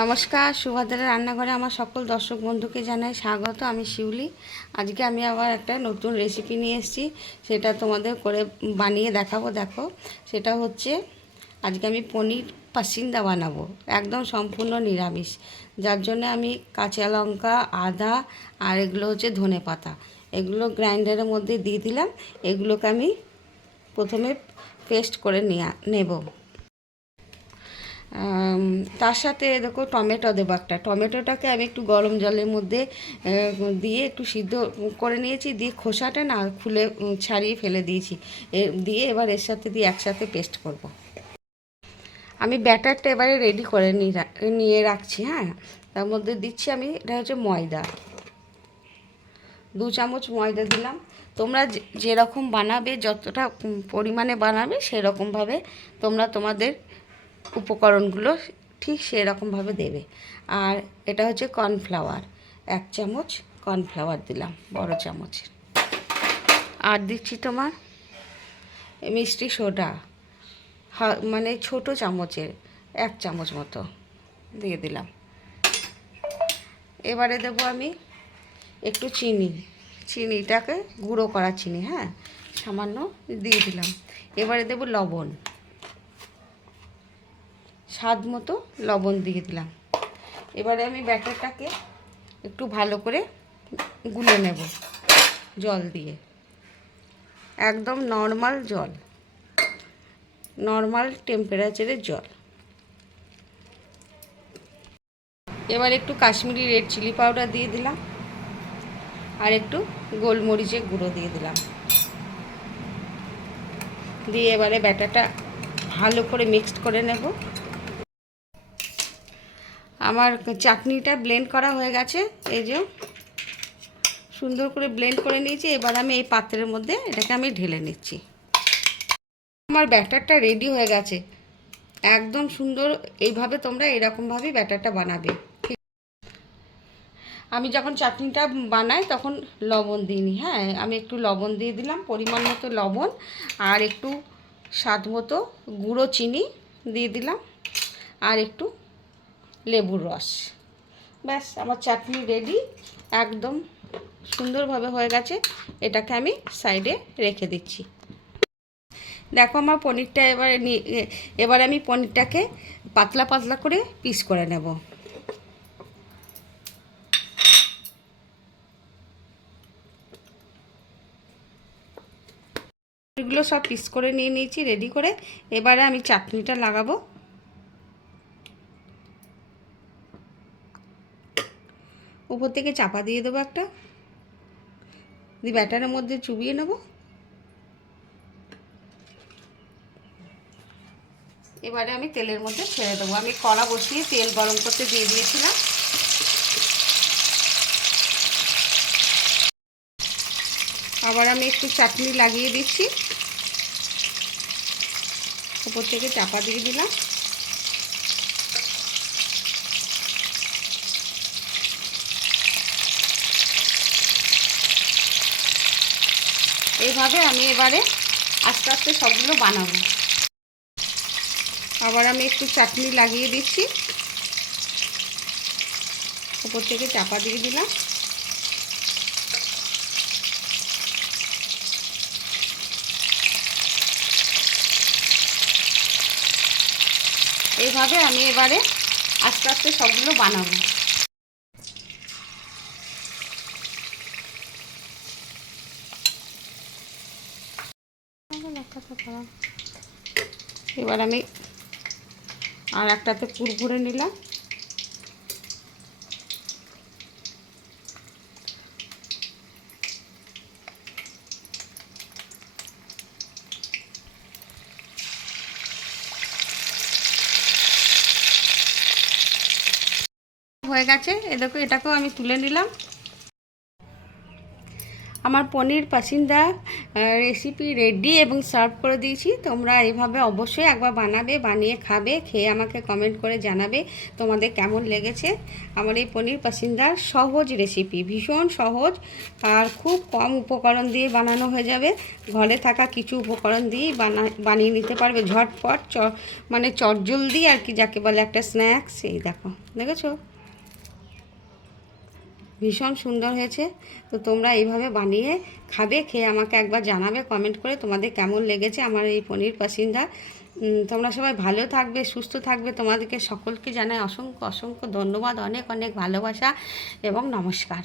নমস্কার, সুভদ্রা রান্নাঘরে আমার সকল দর্শক বন্ধুকে জানাই স্বাগত। আমি শিউলি। আজকে আমি আবার একটা নতুন রেসিপি নিয়ে এসেছি, সেটা তোমাদের করে বানিয়ে দেখাবো। দেখো, সেটা হচ্ছে আজকে আমি পনির পাসিন্দা বানাবো, একদম সম্পূর্ণ নিরামিষ। যার জন্য আমি কাঁচা লঙ্কা, আদা আর এগুলো হচ্ছে ধনে পাতা, এগুলো গ্রাইন্ডারের মধ্যে দিয়ে দিলাম। এগুলোকে আমি প্রথমে পেস্ট করে নেব। তার সাথে দেখো টমেটো দেবো একটা। টমেটোটাকে আমি একটু গরম জলের মধ্যে দিয়ে একটু সিদ্ধ করে নিয়েছি, দিয়ে খোসাটা না খুলে ছাড়িয়ে ফেলে দিয়েছি। দিয়ে এবার এর সাথে দিয়ে একসাথে পেস্ট করব। আমি ব্যাটারটা এবারে রেডি করে নিয়ে রাখছি। হ্যাঁ, তার মধ্যে দিচ্ছি আমি, এটা হচ্ছে ময়দা, 2 চামচ ময়দা দিলাম। তোমরা যেরকম বানাবে, যতটা পরিমাণে বানাবে সেরকমভাবে তোমরা তোমাদের উপকরণগুলো ঠিক সেরকমভাবে দেবে। আর এটা হচ্ছে কর্নফ্লাওয়ার, 1 চামচ কর্নফ্লাওয়ার দিলাম, বড় চামচের। আর দিচ্ছি তোমার মিষ্টি সোডা, মানে ছোট চামচের 1 চামচ মতো দিয়ে দিলাম। এবারে দেবো আমি একটু চিনিটাকে গুঁড়ো করা চিনি, হ্যাঁ, সামান্য দিয়ে দিলাম। এবারে দেবো লবণ, স্বাদ মতো লবণ দিয়ে দিলাম। এবারে আমি ব্যাটারটাকে একটু ভালো করে গুলে নেব জল দিয়ে, একদম নর্মাল জল, নর্মাল টেম্পারেচারের জল। এবার একটু কাশ্মীরি রেড চিলি পাউডার দিয়ে দিলাম, আর একটু গোলমরিচের গুঁড়ো দিয়ে দিলাম। দিয়ে এবারে ব্যাটারটা ভালো করে মিক্সড করে নেব। আমার চাটনিটা ব্লেন্ড করা হয়ে গেছে, এই যে সুন্দর করে ব্লেন্ড করে নিয়েছি। এবার আমি এই পাত্রের মধ্যে এটাকে আমি ঢেলে নিচ্ছি। আমার ব্যাটারটা রেডি হয়ে গেছে, একদম সুন্দর। এইভাবে তোমরা এরকমভাবেই ব্যাটারটা বানাবে। আমি যখন চাটনিটা বানাই তখন লবণ দিইনি। হ্যাঁ, আমি একটু লবণ দিয়ে দিলাম, পরিমাণ মতো লবণ, আর একটু স্বাদ মতো গুঁড়ো চিনি দিয়ে দিলাম, আর একটু লেবুর রস। ব্যাস, আমার চাটনি রেডি, একদম সুন্দরভাবে হয়ে গেছে। এটাকে আমি সাইডে রেখে দিচ্ছি। দেখো আমার পনিরটা এবার আমি পনিরটাকে পাতলা পাতলা করে পিস করে নেব। এগুলো সব পিস করে নিয়ে নিয়েছি রেডি করে। এবারে আমি চাটনিটা লাগাবো। উপর থেকে চাপা দিয়ে দেবো একটা, দিয়ে ব্যাটারের মধ্যে চুবিয়ে নেব। এবারে আমি তেলের মধ্যে ছেড়ে দেবো। আমি কড়া বসিয়ে তেল গরম করতে দিয়ে দিয়েছিলাম। আবার আমি একটু চাটনি লাগিয়ে দিচ্ছি, উপর থেকে চাপা দিয়ে দিলাম। এইভাবে আমি এবারে আস্তে আস্তে সবগুলো বানাবো। আবার আমি একটু চাটনি লাগিয়ে দিচ্ছি, উপর থেকে চাপা দিয়ে দিলাম। এইভাবে আমি এবারে আস্তে আস্তে সবগুলো বানাবো। এবার আমি আর একটাতে পুর ভরে নিলাম। হয়ে গেছে, এ দেখো, এটাকেও আমি তুলে নিলাম। আমার পনির পাসিন্দা রেসিপি রেডি এবং সার্ভ করে দিয়েছি। তোমরা এইভাবে অবশ্যই একবার বানাবে, বানিয়ে খাবে, খেয়ে আমাকে কমেন্ট করে জানাবে তোমাদের কেমন লেগেছে আমার এই পনির পাসিন্দার সহজ রেসিপি। ভীষণ সহজ আর খুব কম উপকরণ দিয়ে বানানো হয়ে যাবে। ঘরে থাকা কিছু উপকরণ দিয়েই বানিয়ে নিতে পারবে ঝটপট, মানে চটজলদি আর কি, যাকে বলে একটা স্ন্যাক্স। এই দেখো, দেখেছো ভীষণ সুন্দর হয়েছে। তো তোমরা এইভাবে বানিয়ে খাবে, খেয়ে আমাকে একবার জানাবে কমেন্ট করে তোমাদের কেমন লেগেছে আমার এই পনির পাসিন্দা। তোমরা সবাই ভালো থাকবে, সুস্থ থাকবে। তোমাদেরকে সকলকে জানাই অসংখ্য অসংখ্য ধন্যবাদ, অনেক অনেক ভালোবাসা এবং নমস্কার।